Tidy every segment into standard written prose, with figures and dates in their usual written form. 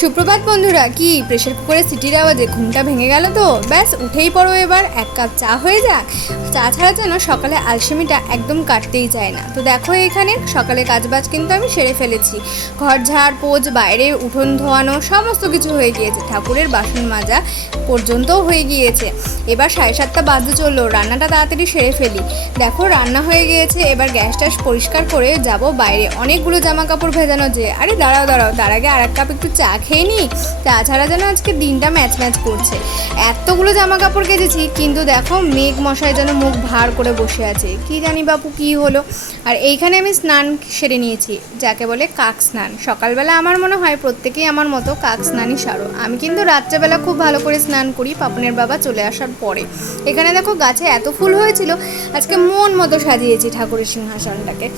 সুপ্রভাত বন্ধুরা। কি প্রেসার কুকারের সিটির আওয়াজে ঘুমটা ভেঙে গেল তো? ব্যাস উঠেই পড়ো, এবার এক কাপ চা হয়ে যাক। চা ছাড়া যেন সকালে আলসেমিটা একদম কাটতেই চায় না। তো দেখো এখানে সকালে কাজবাজ কিন্তু আমি সেরে ফেলেছি। ঘর ঝাড় পোছ, বাইরে উঠোন ধোয়ানো সমস্ত কিছু হয়ে গিয়েছে, ঠাকুরের বাসন মাজা পর্যন্তও হয়ে গিয়েছে। এবার 7:30 বাজতে চললো, রান্নাটা তাড়াতাড়ি সেরে ফেলি। দেখো রান্না হয়ে গিয়েছে, এবার গ্যাস ট্যাস পরিষ্কার করে যাব বাইরে। অনেকগুলো জামা কাপড় ভেজানো যে। আরে দাঁড়াও দাঁড়াও, তার আগে আর এক কাপ একটু চা খেয়ে নিই। তাছাড়া যেন আজকে দিনটা ম্যাচ ম্যাচ করছে। এতগুলো জামা কাপড় কেচেছি, কিন্তু দেখো মেঘ মশাই যেন মুখ ভার করে বসে আছে। কি জানি বাপু কি হলো। আর এইখানে আমি স্নান সেরে নিয়েছি, যাকে বলে কাক স্নান। সকালবেলা আমার মনে হয় প্রত্যেকেই আমার মতো কাক স্নানই সারো। আমি কিন্তু রাত্রেবেলা খুব ভালো করে স্নান করি পাপনের বাবা চলে আসার পরে। এখানে দেখো গাছে এত ফুল হয়েছিল, আজকে মন মতো সাজিয়েছি ঠাকুরের সিংহাসনটাকে।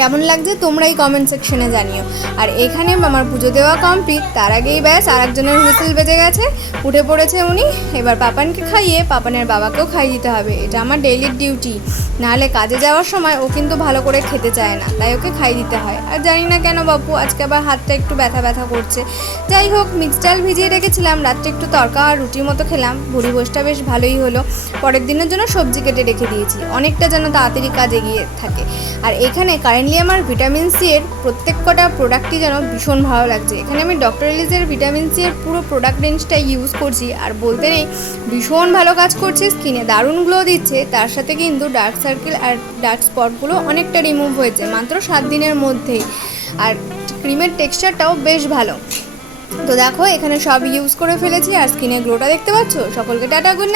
কেমন লাগছে তোমরাই কমেন্ট সেকশনে জানিও। আর এখানে আমার পুজো দেওয়া কমপ্লিট, তার আগেই ব্যাস আর একজনের হুইসেল বেজে গেছে, উঠে পড়েছে উনি। এবার পাপানকে খাইয়ে পাপানের বাবাকেও খাইয়ে দিতে হবে, এটা আমার ডেইলি ডিউটি। নাহলে কাজে যাওয়ার সময় ও কিন্তু ভালো করে খেতে চায় না, তাই ওকে খাইয়ে দিতে হয়। আর জানি না কেন বাপু আজকে আবার হাতটা একটু ব্যথা ব্যথা করছে। যাই হোক, মিক্সড ডাল ভিজিয়ে রেখেছিলাম, রাত্রে একটু তরকা আর রুটির মতো খেলাম। ভুড়ি ভোজটা বেশ ভালোই হলো। পরের দিনের জন্য সবজি কেটে রেখে দিয়েছি, অনেকটা যেন তাড়াতাড়ি কাজ এগিয়ে থাকে। আর এখানে কারেন্টলি আমার ভিটামিন সি এর প্রত্যেক কটা প্রোডাক্টই যেন ভীষণ ভালো লাগছে। এখানে আমি ডক্টর এলিজের ভিটামিন সি এর পুরো প্রোডাক্ট রেঞ্জটা ইউজ করছি, আর বলতে নেই ভীষণ ভালো কাজ করছে। স্কিনে দারুণ গ্লো দিচ্ছে, তার সাথে কিন্তু ডার্ক সার্কেল আর ডার্ক স্পটগুলো অনেকটা রিমুভ হয়েছে মাত্র 7 দিনের মধ্যেই। আর ক্রিমের টেক্সচারটাও বেশ ভালো। তো দেখো এখানে সব ইউজ করে ফেলেছি, আর স্কিনের গ্লোটা দেখতে পাচ্ছ। সকলকে টাটা, গুড নাইট।